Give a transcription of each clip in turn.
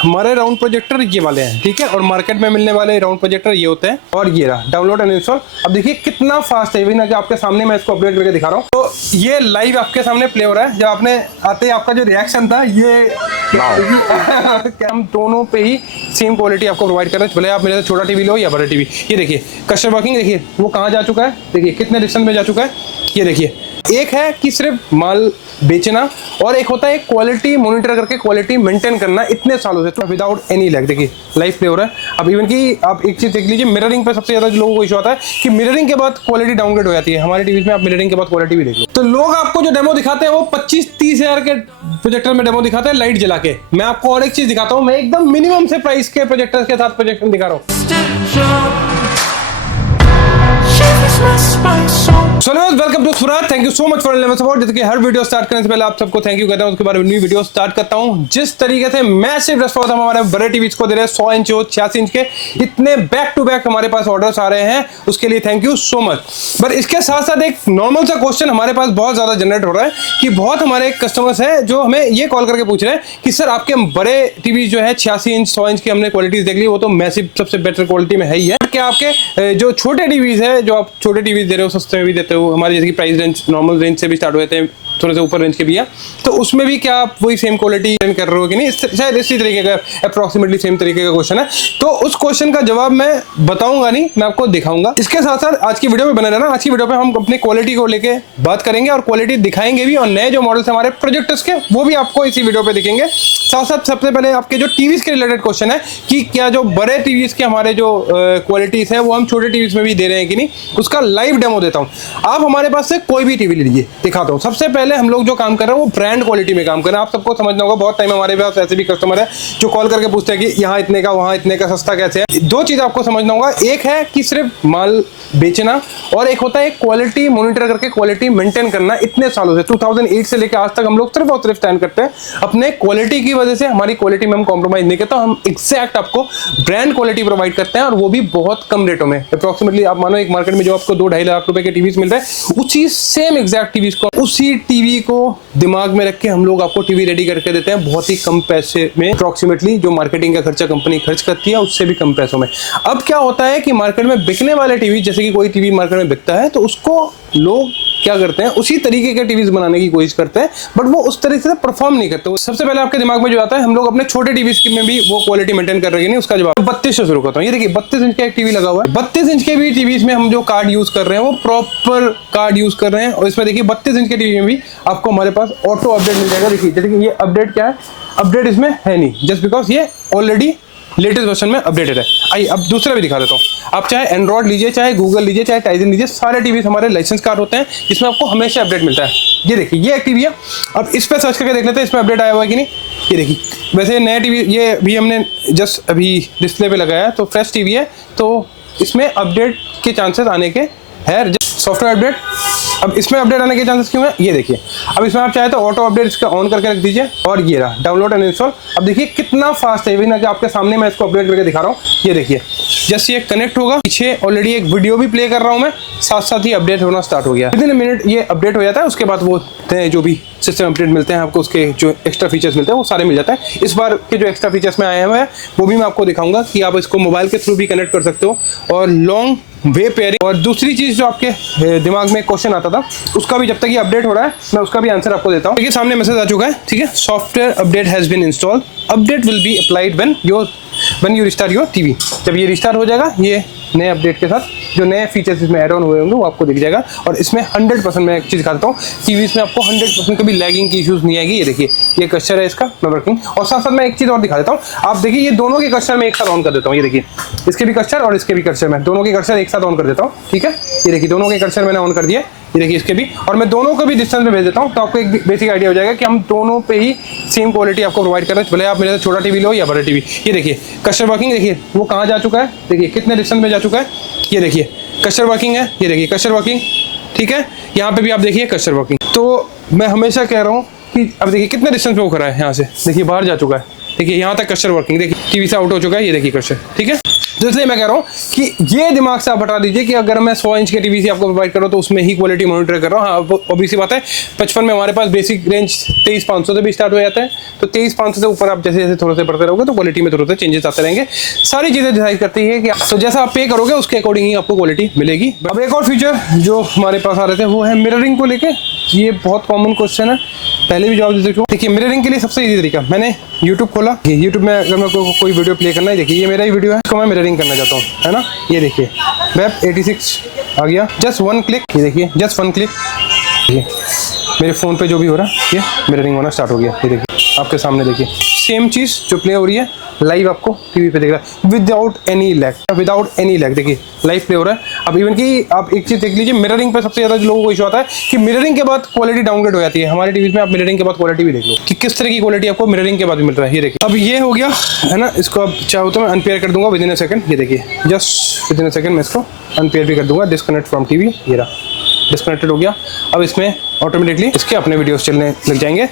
हमारे round projector ये वाले हैं, ठीक है, और मार्केट में मिलने वाले राउंड प्रोजेक्टर ये होते हैं। और ये रहा डाउनलोड एंड इंस्टॉल। अब देखिए कितना फास्ट है, ना कि आपके सामने मैं इसको अपडेट करके दिखा रहा हूँ। तो ये लाइव आपके सामने प्ले हो रहा है। जब आपने आते ही आपका जो रिएक्शन था ये हम दोनों पे ही सेम क्वालिटी आपको प्रोवाइड कर रहे हैं, भले आप मेरे से छोटा टीवी लो या बड़ा टीवी। ये देखिए कस्टमर वर्किंग, देखिए वो कहाँ जा चुका है, देखिए कितने डिस्टेंस में जा चुका है। ये देखिए एक है कि सिर्फ माल बेचना और एक होता है क्वालिटी मॉनिटर करके क्वालिटी मेंटेन करना इतने सालों से, तो विदाउट एनी लैग। देखिए लाइव प्ले हो रहा है। अब इवन कि आप एक चीज देख लीजिए, मिररिंग पे सबसे ज्यादा लोगों को इशू आता है कि मिररिंग के बाद क्वालिटी डाउनग्रेड हो जाती है। हमारे टीवी में आप मिररिंग के बाद क्वालिटी भी देख लो। तो लोग आपको जो डेमो दिखाते हैं वो 25-30 हजार के प्रोजेक्टर में डेमो दिखाते हैं लाइट जला के। मैं आपको और एक चीज दिखाता हूँ, मैं एकदम मिनिमम से प्राइस के प्रोजेक्टर के साथ प्रोजेक्टर दिखा रहा हूँ। Welcome to Suraj, thank you so much for level support. जैसे कि हर वीडियो स्टार्ट करने से पहले आप सबको थैंक यू कहता हूं, उसके बाद न्यू वीडियो स्टार्ट करता हूं। जिस तरीके से मैसिव रिस्पॉन्स हम हमारे बड़े टीवीज को दे रहे हैं, 100 इंच हो 86 इंच के, इतने बैक टू बैक हमारे पास ऑर्डर्स आ रहे हैं, उसके लिए thank you so much. But इसके साथ साथ एक नॉर्मल सा क्वेश्चन हमारे पास बहुत ज्यादा जनरेट हो रहा है कि बहुत हमारे कस्टमर्स हैं जो हमें ये कॉल करके पूछ रहे हैं कि सर आपके बड़े टीवी जो है 86 इंच 100 इंच की हमने क्वालिटीज देख ली, वो तो मैसिव सबसे बेटर क्वालिटी में है ही है, क्या आपके जो छोटे टीवीज है, जो आप छोटे टीवीज दे रहे हो, सस्ते में भी देते हो, हमारी जैसे कि प्राइस रेंज नॉर्मल रेंज से भी स्टार्ट हो जाते हैं, थोड़े से ऊपर रेंज के भी है, तो उसमें भी क्या आप वही सेम क्वालिटी कर रहे हो कि नहीं? शायद इसी तरीके का अप्रॉक्सीमेटली सेम तरीके का क्वेश्चन है। तो उस क्वेश्चन का जवाब मैं बताऊंगा नहीं, मैं आपको दिखाऊंगा। इसके साथ साथ आज की वीडियो में बने रहना। आज की वीडियो पे हम अपनी क्वालिटी को लेके बात करेंगे और क्वालिटी दिखाएंगे भी, और नए जो मॉडल्स हमारे प्रोजेक्टर्स के वो भी आपको इसी वीडियो पे दिखेंगे। साथ साथ सबसे पहले आपके जो टीवीज के रिलेटेड क्वेश्चन है कि क्या जो बड़े टीवीज के हमारे जो क्वालिटीज है वो हम छोटे टीवीज में भी दे रहे हैं कि नहीं, उसका लाइव डेमो देता हूँ। आप हमारे पास से कोई भी टीवी लीजिए, दिखाता हूँ। सबसे पहले हम लोग जो काम कर रहे हैं वो ब्रांड क्वालिटी में काम कर रहे हैं। आप सबको समझना होगा, बहुत टाइम हमारे पास ऐसे भी कस्टमर है जो कॉल करके पूछते हैं कि यहाँ इतने का वहाँ इतने का सस्ता कैसे है। दो चीज आपको समझना होगा, एक है कि सिर्फ माल बेचना और एक होता है क्वालिटी मॉनिटर करके क्वालिटी मेंटेन करना इतने सालों से। 2008 से लेकर आज तक हम लोग सिर्फ और सिर्फ स्टैंड करते हैं अपने क्वालिटी की वजह से। हमारी क्वालिटी में हम कॉम्प्रोमाइज नहीं करते, हम एग्जैक्ट आपको ब्रांड क्वालिटी प्रोवाइड करते हैं, और वो भी बहुत कम रेटों में। अप्रॉक्सीमेटली आप मानो एक मार्केट में जो आपको 2-2.5 लाख रुपए के टीवीज मिल रहे हैं, उसी सेम एग्जैक्ट टीवीज को, उसी टीवी को दिमाग में रख के हम लोग आपको टीवी रेडी करके देते हैं बहुत ही कम पैसे में। अप्रॉक्सीमेटली जो मार्केटिंग का खर्चा कंपनी खर्च करती है उससे भी कम पैसों में। अब क्या होता है कि मार्केट में बिकने वाले टीवी, जैसे कि कोई टीवी मार्केट में बिकता है तो उसको लोग क्या करते हैं, उसी तरीके के टीवीज बनाने की कोशिश करते हैं, बट वो उस तरीके से परफॉर्म नहीं करते। सबसे पहले आपके दिमाग में जो आता है, हम लोग अपने छोटे टीवीज में भी वो क्वालिटी मेंटेन कर रहे हैं नहीं, उसका जवाब 32 से शुरू करता हूँ। ये देखिए 32 इंच का एक टीवी लगा हुआ है। 32 इंच के भी टीवीज में हम जो कार्ड यूज कर रहे हैं वो प्रॉपर कार्ड यूज कर रहे हैं, और इसमें देखिए 32 इंच के टीवी में भी आपको हमारे पास ऑटो अपडेट मिल जाएगा। देखिए जैसे कि ये अपडेट क्या है, अपडेट इसमें है नहीं, जस्ट बिकॉज ये ऑलरेडी लेटेस्ट वर्जन में अपडेटेड है। आइए अब दूसरा भी दिखा देता हूँ। आप चाहे एंड्रॉइड लीजिए, चाहे गूगल लीजिए, चाहे टाइजन लीजिए, सारे टीवी हमारे लाइसेंस कार्ड होते हैं जिसमें आपको हमेशा अपडेट मिलता है। ये देखिए ये एक टीवी है। अब इस पर सर्च करके देख लेते हैं इसमें अपडेट आया हुआ है कि नहीं। ये देखिए वैसे नया टीवी, ये भी हमने जस्ट अभी डिस्प्ले पे लगाया है, तो फ्रेश टीवी है, तो इसमें अपडेट के चांसेस आने के है। सॉफ्टवेयर अपडेट, अब इसमें अपडेट आने के चांसेस क्यों है, ये देखिए। अब इसमें आप चाहे तो ऑटो अपडेट इसका ऑन करके रख दीजिए, और ये रहा डाउनलोड एंड इंस्टॉल। अब देखिए कितना फास्ट है, ना कि आपके सामने मैं इसको अपडेट करके दिखा रहा हूँ। ये देखिए जस्ट ये कनेक्ट होगा, पीछे ऑलरेडी एक वीडियो भी प्ले कर रहा हूँ मैं, साथ साथ ही अपडेट होना स्टार्ट हो गया। विदिन मिनट ये अपडेट हो जाता है। उसके बाद वो जो भी सिस्टम अपडेट मिलते हैं आपको, उसके जो एक्स्ट्रा फीचर्स मिलते हैं वो सारे मिल जाते हैं। इस बार के जो एक्स्ट्रा फीचर्स में आए हुए हैं वो भी मैं आपको दिखाऊंगा कि आप इसको मोबाइल के थ्रू भी कनेक्ट कर सकते हो, और लॉन्ग वे पेयरिंग। और दूसरी चीज जो आपके दिमाग में क्वेश्चन आता था, उसका भी जब तक ये अपडेट हो रहा है मैं उसका भी आंसर आपको देता हूँ। देखिए सामने मैसेज आ चुका है, ठीक है। Software update has been installed, update will be applied when you restart your TV. जब ये रिस्टार्ट हो जाएगा, ये नए अपडेट के साथ जो नए फीचर्स इसमें ऐड ऑन हुए होंगे वो आपको दिख जाएगा। और इसमें 100% मैं एक चीज़ दिखाता हूँ, टीवीज में आपको 100% कभी लैगिंग की इश्यूज नहीं आएगी। ये देखिए ये कस्टर है इसका, मैं वर्किंग। और साथ साथ मैं एक चीज़ और दिखा देता हूँ। आप देखिए ये दोनों के कस्टर मैं एक साथ ऑन कर देता हूँ। ये देखिए इसके भी कस्टर और इसके भी कस्टर, मैं दोनों के कस्टर एक साथ ऑन कर देता हूँ, ठीक है। ये देखिए दोनों के कस्टर मैंने ऑन कर दिया। ये देखिए इसके भी, और मैं दोनों को भी डिस्टेंस में भेज देता हूँ, तो आपको एक बेसिक आइडिया हो जाएगा कि हम दोनों पे ही सेम क्वालिटी आपको प्रोवाइड कर रहे हैं, भले आप मेरे से छोटा टीवी लो या बड़ा टीवी। ये देखिए कस्टर वर्किंग, देखिए वो कहाँ जा चुका है, देखिए कितने डिस्टेंस में जा चुका है। ये देखिए कस्टर वर्किंग है, ये देखिए कस्टर वर्किंग, ठीक है। यहाँ पे भी आप देखिए कस्टर वर्किंग। तो मैं हमेशा कह रहा हूँ कि अब देखिए कितने डिस्टेंस पे वो करा है, यहाँ से देखिए बाहर जा चुका है, देखिए यहाँ तक कस्टर वर्किंग, देखिए टीवी से आउट हो चुका है। ये देखिए कस्टर, ठीक है। तो इसलिए मैं कह रहा हूँ कि ये दिमाग से आप हटा दीजिए कि अगर मैं 100 इंच के टीवी से आपको प्रोवाइड कर रहा हूँ तो उसमें ही क्वालिटी मॉनिटर कर रहा हूँ। हाँ, ऑब्वियसली बात है 55 में हमारे पास बेसिक रेंज 23,500 से भी स्टार्ट हो जाता है, तो 23,500 से ऊपर आप जैसे जैसे थोड़े से बढ़ते रहोगे तो क्वालिटी में थोड़े से चेंजेस आते रहेंगे। सारी चीज़ें डिसाइड करती है कि तो जैसा आप पे करोगे उसके अकॉर्डिंग ही आपको क्वालिटी मिलेगी। अब एक और फीचर जो हमारे पास आ रहे थे वो है मिररिंग को लेके। ये बहुत कॉमन क्वेश्चन है, पहले भी जवाब दे सकता हूँ। देखिए मिररिंग के लिए सबसे इजी तरीका, मैंने यूट्यूब खोला, यूट्यूब में अगर मेरे को कोई वीडियो प्ले करना है, देखिए ये मेरा ही वीडियो है, इसको मैं मिररिंग करना चाहता हूँ, है ना। ये देखिए वेब 86 आ गया, जस्ट 1 क्लिक, ये देखिए जस्ट 1 क्लिक, ये मेरे फ़ोन पे जो भी हो रहा है ये मिररिंग होना स्टार्ट हो गया। ये देखिए आपके सामने, देखिए सेम चीज़ जो प्ले हो रही है लाइव आपको टीवी पे दिख रहा है विदाउट एनी लैग, देखिए लाइव प्ले हो रहा है। अब इवन कि आप एक चीज़ देख लीजिए, मिररिंग पे सबसे ज़्यादा लोगों को इशू आता है कि मिररिंग के बाद क्वालिटी डाउनग्रेड हो जाती है। हमारे टीवी में आप मिररिंग के बाद क्वालिटी भी देख लो कि किस तरह की क्वालिटी आपको मिररिंग के बाद मिल रहा है। ये देखिए अब ये हो गया है ना, इसको अब चाहो तो मैं अनपेयर कर दूंगा विद इन अ सेकंड। ये देखिए just with in a second मैं इसको अनपेयर भी कर दूंगा, डिस्कनेक्ट फ्रॉम टीवी, ये रहा डिस्कनेक्टेड हो गया। अब इसमें ऑटोमेटिकली इसके अपने वीडियोस चलने लग जाएंगे,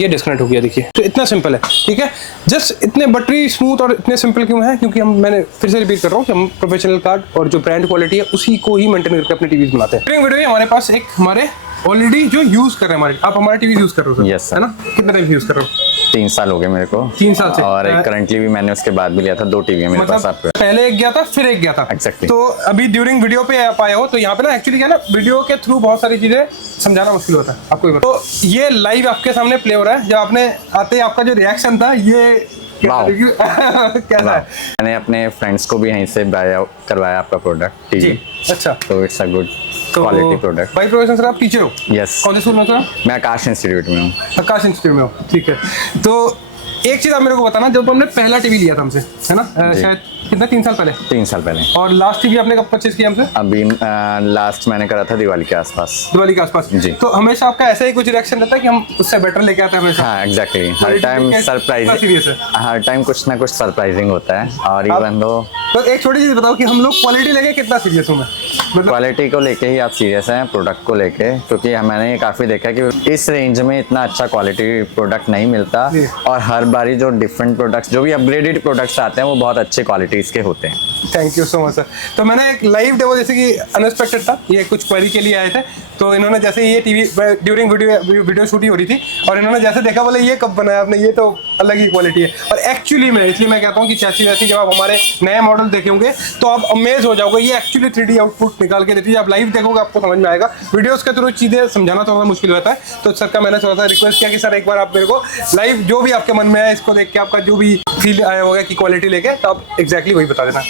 ये डिस्कनेक्ट हो गया। देखिए तो इतना सिंपल है, ठीक है। जस्ट इतने बटरी स्मूथ और इतने सिंपल क्यों है, क्योंकि मैंने फिर से रिपीट कर रहा हूँ कि हम प्रोफेशनल कार्ड और जो ब्रांड क्वालिटी है उसी को ही मेंटेन करके अपने टीवी बनाते हैं। वीडियो हमारे पास एक हमारे ऑलरेडी जो यूज कर रहे हैं आप हमारे टीवी यूज कर रहे हो यस है ना, कितना टाइम यूज कर रहे हो? 3 साल हो गए मेरे को। 3 साल से, और करंटली भी मैंने उसके बाद भी लिया था, 2 टीवी है मेरे पास। आपको पहले एक गया था फिर एक गया था, एग्जैक्टली। तो अभी ड्यूरिंग वीडियो पे आप आए हो तो यहाँ पे ना एक्चुअली क्या ना, वीडियो के थ्रू बहुत सारी चीजें समझाना मुश्किल होता है आपको। तो ये लाइव आपके सामने प्ले हो रहा है, जब आपने आते ही आपका जो रिएक्शन था ये कैसा है? मैंने अपने फ्रेंड्स को भी यहीं से बाय करवाया आपका प्रोडक्ट टीवी। अच्छा, तो it's a good quality product. By profession sir आप टीचर हो? यस। कौन से स्कूल में सर? मैं आकाश इंस्टीट्यूट में हूँ। आकाश इंस्टीट्यूट में हो, ठीक है। तो एक चीज आप मेरे को बताना, जब हमने पहला टीवी लिया था हमसे, है ना, शायद कितना 3 साल पहले? 3 साल पहले। और लास्ट टीवी आपने कब परचेज किया हमसे? अभी लास्ट मैंने करा था दिवाली के आसपास। दिवाली के आसपास जी। तो हमेशा आपका ऐसा ही कुछ रिएक्शन रहता है कि हम उससे बेटर लेके आते हैं हमेशा? हाँ एग्जैक्टली, हर टाइम सरप्राइज, हर टाइम कुछ ना कुछ सरप्राइजिंग होता है। और इवन दो तो एक छोटी चीज बताओ कि हम लोग क्वालिटी लेके कितना सीरियस हूँ मैं, मतलब क्वालिटी को लेके ही आप सीरियस हैं, प्रोडक्ट को लेके, क्योंकि मैंने ये काफ़ी देखा कि इस रेंज में इतना अच्छा क्वालिटी प्रोडक्ट नहीं मिलता। और हर बारी जो डिफरेंट प्रोडक्ट्स, जो भी अपग्रेडेड प्रोडक्ट्स आते हैं वो बहुत अच्छे क्वालिटीज़ के होते हैं। Thank you so much sir. तो मैंने एक लाइव डेमो, जैसे कि अनएक्सपेक्टेड था, ये कुछ क्वेरी के लिए आए थे, तो इन्होंने जैसे ये टीवी ड्यूरिंग वीडियो शूटिंग हो रही थी और इन्होंने जैसे देखा बोले ये कब बनाया आपने, ये तो अलग ही क्वालिटी है। और एक्चुअली में इसलिए मैं कहता हूँ कि चैसी वैसी जब आप हमारे नए मॉडल देखे होंगे तो आप अमेज हो जाओगे। ये एक्चुअली 3D आउटपुट निकाल के देती है, आप लाइव देखोगे आपको समझ में आएगा। वीडियोस के थ्रू चीज़ें समझाना थोड़ा मुश्किल होता है, तो सर का मैंने थोड़ा सा रिक्वेस्ट किया कि सर एक बार आप मेरे को लाइव जो भी आपके मन में है इसको देख के आपका जो भी फील आया होगा कि क्वालिटी लेके, तो आप एग्जैक्टली वही बता देना।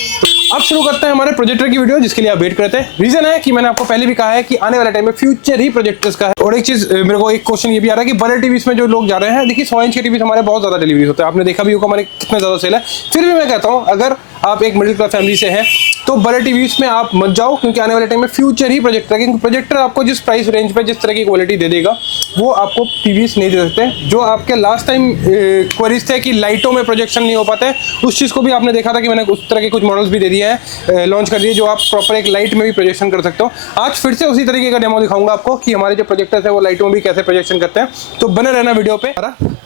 अब शुरू करते हैं हमारे प्रोजेक्टर की वीडियो, जिसके लिए आप वेट करते हैं। रीजन है कि मैंने आपको पहले भी कहा है कि आने वाले टाइम में फ्यूचर ही प्रोजेक्टर्स का है। और एक चीज मेरे को एक क्वेश्चन ये भी आ रहा है कि बड़े टीवी में जो लोग जा रहे हैं, देखिए 100 इंच के टीवी हमारे बहुत ज्यादा डिलीवरी होता है, आपने देखा भी होगा हमारे कितने ज्यादा सेल है। फिर भी मैं कहता हूँ अगर आप एक मिडिल क्लास फैमिली से हैं तो बड़े टीवीज में आप मत जाओ, क्योंकि आने वाले टाइम में फ्यूचर ही प्रोजेक्टर है। क्योंकि प्रोजेक्टर आपको जिस प्राइस रेंज पे जिस तरह की क्वालिटी दे देगा वो आपको टीवीज नहीं दे सकते। जो आपके लास्ट टाइम क्वेरीज थे कि लाइटों में प्रोजेक्शन नहीं हो पाते, उस चीज़ को भी आपने देखा था कि मैंने उस तरह के कुछ मॉडल्स भी दे दिए हैं, लॉन्च कर दिए, जो आप प्रॉपर एक लाइट में भी प्रोजेक्शन कर सकते हो। आज फिर से उसी तरीके का डेमो दिखाऊंगा आपको कि हमारे जो प्रोजेक्टर्स है वो लाइटों में भी कैसे प्रोजेक्शन करते हैं। तो बने रहना वीडियो पे।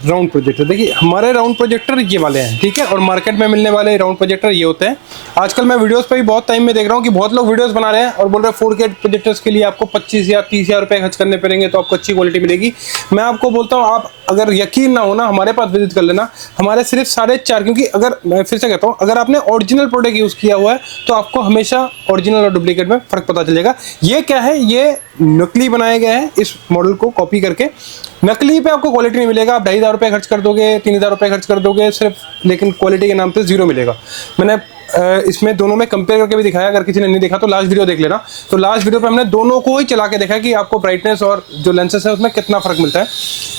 राउंड प्रोजेक्टर, देखिए हमारे राउंड प्रोजेक्टर ये वाले हैं, ठीक है। और मार्केट में मिलने वाले राउंड प्रोजेक्टर ये होते हैं। आजकल मैं वीडियोस पे भी बहुत टाइम में देख रहा हूँ कि बहुत लोग वीडियोस बना रहे हैं और बोल रहे हैं 4K प्रोजेक्टर्स के लिए आपको 25 या 30 हज़ार रुपये खर्च करने पड़ेंगे तो आपको अच्छी क्वालिटी मिलेगी। मैं आपको बोलता हूँ, आप अगर यकीन ना हो ना, हमारे पास विजिट कर लेना। हमारे सिर्फ 4.5, क्योंकि अगर मैं फिर से कहता हूँ, अगर आपने ओरिजिनल प्रोडक्ट यूज़ किया हुआ है तो आपको हमेशा ओरिजिनल और डुप्लीकेट में फ़र्क पता चलेगा। ये क्या है, ये नकली बनाए गए हैं, इस मॉडल को कॉपी करके। नकली पे आपको क्वालिटी नहीं मिलेगा, आप 2,500 रुपये खर्च कर दोगे, 3,000 रुपये खर्च कर दोगे सिर्फ, लेकिन क्वालिटी के नाम पे 0 मिलेगा। मैंने इसमें दोनों में कंपेयर करके भी दिखाया, अगर किसी ने नहीं देखा तो लास्ट वीडियो देख लेना। तो लास्ट वीडियो पे हमने दोनों को ही चला के देखा कि आपको ब्राइटनेस और जो लेंसेस है उसमें कितना फर्क मिलता है।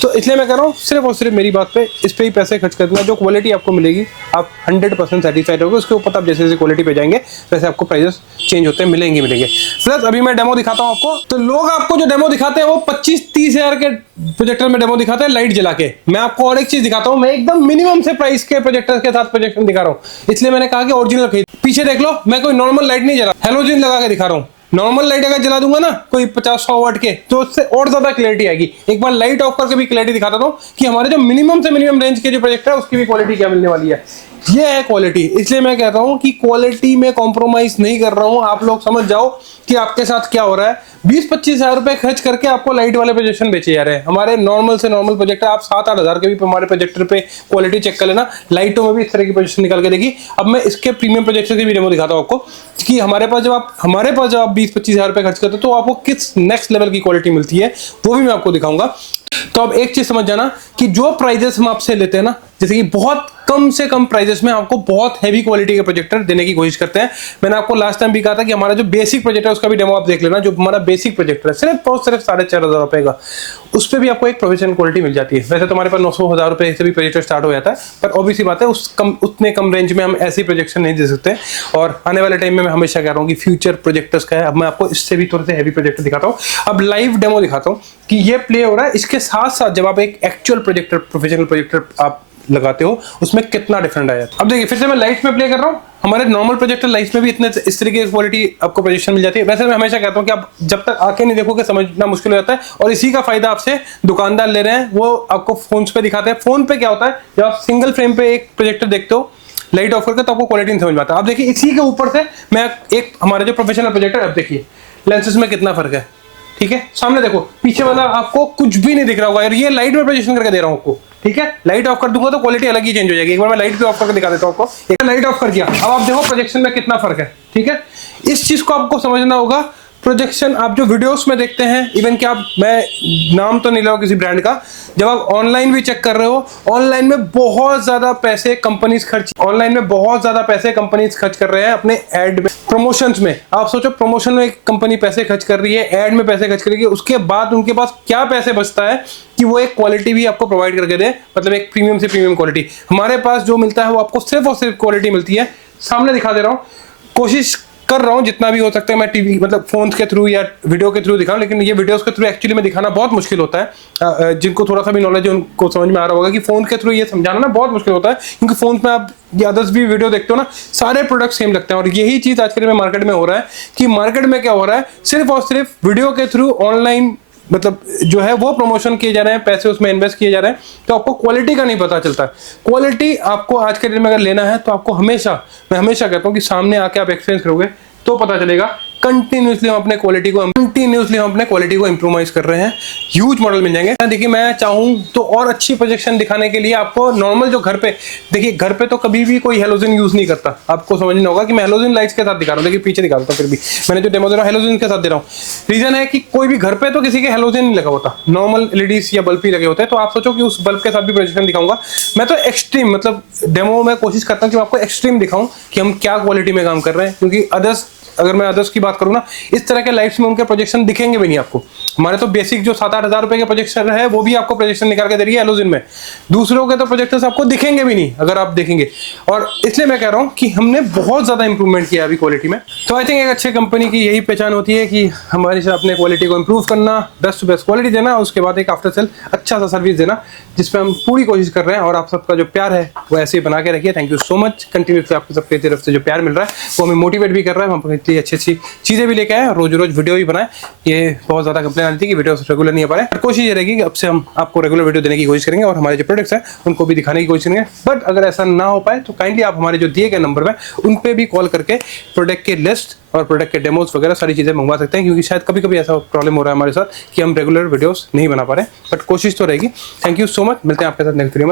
तो इसलिए मैं कह रहा हूँ सिर्फ और सिर्फ मेरी बात पे इस पर ही पैसे खर्च कर देना। जो क्वालिटी आपको मिलेगी आप 100% सेटिस्फाइड होगे। उसके ऊपर आप जैसे जैसे क्वालिटी पे जाएंगे वैसे आपको प्राइजेस चेंज होते हैं, मिलेंगे। प्लस अभी मैं डेमो दिखाता हूँ आपको, तो लोग आपको जो डेमो दिखाते हैं वो 25-30 हज़ार के प्रोजेक्टर में डेमो दिखाते हैं लाइट जला के। मैं आपको और एक चीज दिखाता हूँ, मैं एकदम मिनिमम से प्राइस के प्रोजेक्टर के साथ प्रोजेक्शन दिखा रहा हूँ, इसलिए मैंने कहा कि ओरिजिनल खरीद। पीछे देख लो, मैं कोई नॉर्मल लाइट नहीं जला, हेलोजन लगा के दिखा रहा हूँ। नॉर्मल लाइट अगर जला दूंगा ना कोई 50-100 वाट के, तो उससे और ज्यादा क्लैरिटी आएगी। एक बार लाइट ऑफ करके भी क्लैरिटी दिखाता हूँ कि हमारे जो मिनिमम से मिनिमम रेंज के जो प्रोजेक्टर है उसकी भी क्वालिटी क्या मिलने वाली है। ये है क्वालिटी। इसलिए मैं कहता हूं कि क्वालिटी में कॉम्प्रोमाइज नहीं कर रहा हूं। आप लोग समझ जाओ कि आपके साथ क्या हो रहा है। 20-25 हजार रुपए खर्च करके आपको लाइट वाले प्रोजेक्शन बेचे जा रहे हैं। हमारे नॉर्मल से नॉर्मल प्रोजेक्टर आप 7-8 हजार के भी हमारे प्रोजेक्टर पे क्वालिटी चेक कर लेना। लाइटों में भी इस तरह की प्रोजेक्शन निकाल के देखी। अब मैं इसके प्रीमियम प्रोजेक्टर की भी डेमो दिखाता हूं आपको कि हमारे पास जब आप 20-25 हजार रुपए खर्च करते हो तो आपको किस नेक्स्ट लेवल की क्वालिटी मिलती है, वो भी मैं आपको दिखाऊंगा। तो अब एक चीज समझ जाना कि जो प्राइजेस हम आपसे लेते हैं ना, जैसे कि बहुत कम से कम प्राइजेस में आपको बहुत हैवी क्वालिटी के प्रोजेक्टर देने की कोशिश करते हैं। मैंने आपको लास्ट टाइम भी कहा था कि हमारा जो बेसिक प्रोजेक्टर है उसका भी डेमो आप देख लेना। जो हमारा बेसिक प्रोजेक्टर है सिर्फ 4,500 रुपए का, उस पर भी आपको एक प्रोफेशनल क्वालिटी मिल जाती है। वैसे तो हमारे पास 900,000 रुपए से भी प्रोजेक्टर स्टार्ट हो जाता है, पर ऑब्वियसली बात है उतने कम रेंज में हम ऐसी प्रोजेक्शन नहीं दे सकते। और आने वाले टाइम में मैं हमेशा कह रहा हूँ कि फ्यूचर प्रोजेक्टर्स का है। अब मैं आपको इससे भी थोड़े से हैवी प्रोजेक्टर दिखाता हूँ। अब लाइव डेमो दिखाता हूँ कि ये प्ले हो रहा है। इसके साथ साथ जब आप एक एक्चुअल प्रोजेक्टर, प्रोफेशनल प्रोजेक्टर आप लगाते हो, उसमें कितना डिफरेंट आया। अब देखिए फिर से मैं लाइट्स में प्ले कर रहा हूँ। हमारे नॉर्मल प्रोजेक्टर लाइट्स में भी इस तरीके की क्वालिटी आपको प्रोजेक्शन मिल जाती है। वैसे मैं हमेशा कहता हूँ कि आप जब तक आके नहीं देखोगे समझना मुश्किल हो जाता है। और इसी का फायदा आपसे दुकानदार ले रहे हैं, वो आपको फोन पे दिखाते हैं। फोन पे क्या होता है, जब आप सिंगल फ्रेम पे एक प्रोजेक्टर देखते हो लाइट ऑफ करके, तो आपको क्वालिटी नहीं समझ में आता। आप देखिए इसी के ऊपर से मैं एक हमारे जो प्रोफेशनल प्रोजेक्टर, अब देखिए लेंसेज में कितना फर्क है। ठीक है, सामने देखो, पीछे वाला आपको कुछ भी नहीं दिख रहा होगा। और ये लाइट में प्रोजेक्शन करके दे रहा हूँ आपको। ठीक है, लाइट ऑफ कर दूंगा तो क्वालिटी अलग ही चेंज हो जाएगी। एक बार मैं लाइट भी ऑफ करके दिखा देता हूँ आपको। एक लाइट ऑफ कर दिया, अब आप देखो प्रोजेक्शन में कितना फर्क है। ठीक है, इस चीज को आपको समझना होगा। प्रोजेक्शन आप जो वीडियोस में देखते हैं, इवन कि आप, मैं नाम तो नहीं ले रहा हूं किसी ब्रांड का, जब आप ऑनलाइन भी चेक कर रहे हो, ऑनलाइन में बहुत ज्यादा पैसे कंपनीज खर्च कर रहे हैं अपने एड में, प्रमोशंस में। आप सोचो प्रमोशन में एक कंपनी पैसे खर्च कर रही है, एड में पैसे खर्च करेगी, उसके बाद उनके पास क्या पैसे बचता है कि वो एक क्वालिटी भी आपको प्रोवाइड करके दे, मतलब एक प्रीमियम से प्रीमियम क्वालिटी। हमारे पास जो मिलता है वो आपको सिर्फ और सिर्फ क्वालिटी मिलती है। सामने दिखा दे रहा हूँ, कोशिश कर रहा हूं जितना भी हो सकता है मैं टीवी, मतलब फोन के थ्रू या वीडियो के थ्रू दिखाऊं, लेकिन ये वीडियोस के थ्रू एक्चुअली में दिखाना बहुत मुश्किल होता है। जिनको थोड़ा सा भी नॉलेज है उनको समझ में आ रहा होगा कि फोन के थ्रू ये समझाना ना बहुत मुश्किल होता है, क्योंकि फोन में आप अदर्स भी वीडियो देखते हो ना, सारे प्रोडक्ट सेम लगते हैं। और यही चीज आजकल में मार्केट में हो रहा है कि मार्केट में क्या हो रहा है, सिर्फ और सिर्फ वीडियो के थ्रू ऑनलाइन मतलब जो है वो प्रमोशन किए जा रहे हैं, पैसे उसमें इन्वेस्ट किए जा रहे हैं, तो आपको क्वालिटी का नहीं पता चलता। क्वालिटी आपको आज के दिन में अगर लेना है तो आपको हमेशा, मैं हमेशा कहता हूं कि सामने आके आप एक्सपीरियंस करोगे तो पता चलेगा। कंटिन्यूसली हम अपने क्वालिटी को इंप्रूवाइज कर रहे हैं। ह्यूज मॉडल मिल जाएंगे। देखिए मैं चाहूं तो और अच्छी प्रोजेक्शन दिखाने के लिए आपको नॉर्मल जो घर पे, देखिए घर पे तो कभी भी कोई हेलोजन यूज नहीं करता। आपको समझना होगा कि मैं हेलोजन लाइट्स के साथ दिखा रहा हूं। देखिए पीछे दिखा देता हूं, फिर भी मैंने जो डेमो दे रहा हूं हेलोजन के साथ दे रहा हूं। रीजन है कि कोई भी घर पे तो किसी के हेलोजन नहीं लगा होता, नॉर्मल एलईडीज या बल्ब ही लगे होते हैं। तो आप सोचो कि उस बल्ब के साथ भी प्रोजेक्शन दिखाऊंगा। मैं तो एक्सट्रीम, मतलब डेमो में कोशिश करता हूं कि मैं आपको एक्सट्रीम दिखाऊं कि हम क्या क्वालिटी में काम कर रहे हैं, क्योंकि अगर मैं अदर्स की बात करूं ना, इस तरह के लाइट्स में उनके प्रोजेक्शन दिखेंगे भी नहीं आपको। हमारे तो बेसिक जो 7-8 हजार रुपए के प्रोजेक्टर है वो भी आपको प्रोजेक्शन निकाल के दे रही है हेलोजन में। दूसरों के तो प्रोजेक्टर्स आपको दिखेंगे भी नहीं अगर आप देखेंगे। और इसलिए मैं कह रहा हूं कि हमने बहुत ज्यादा इंप्रूवमेंट किया अभी क्वालिटी में। तो आई थिंक एक अच्छे कंपनी की यही पहचान होती है कि हमारे से अपने क्वालिटी को इंप्रूव करना, बेस्ट टू बेस्ट क्वालिटी देना, उसके बाद एक आफ्टर सेल अच्छा सा सर्विस देना, जिसपे हम पूरी कोशिश कर रहे हैं। और आप सबका जो प्यार है वो ऐसे ही बना के रखिए। Thank you so much. Continuously आपको सबकी तरफ से जो प्यार मिल रहा है वो हमें मोटिवेट भी कर रहा है। हम इतनी अच्छी चीजें भी लेके आए, रोज रोज वीडियो भी बनाए। ये बहुत ज्यादा कंप्लेन आती थी कि वीडियो रेगुलर नहीं आ पा रहे, पर कोशिश ये रहेगी कि अब से हम आपको रेगुलर वीडियो देने की कोशिश करेंगे और हमारे जो प्रोडक्ट्स हैं उनको भी दिखाने की कोशिश करेंगे। बट अगर ऐसा ना हो पाए तो काइंडली आप हमारे जो दिए गए नंबर पे उन पे भी कॉल करके प्रोडक्ट के लिस्ट और प्रोडक्ट के डेमोज वगैरह सारी चीजें मंगवा सकते हैं, क्योंकि शायद कभी कभी ऐसा प्रॉब्लम हो रहा है हमारे साथ कि हम रेगुलर वीडियोस नहीं बना पा रहे, बट कोशिश तो रहेगी। Thank you so much. मिलते हैं आपके साथ नेक्स्ट वीडियो में।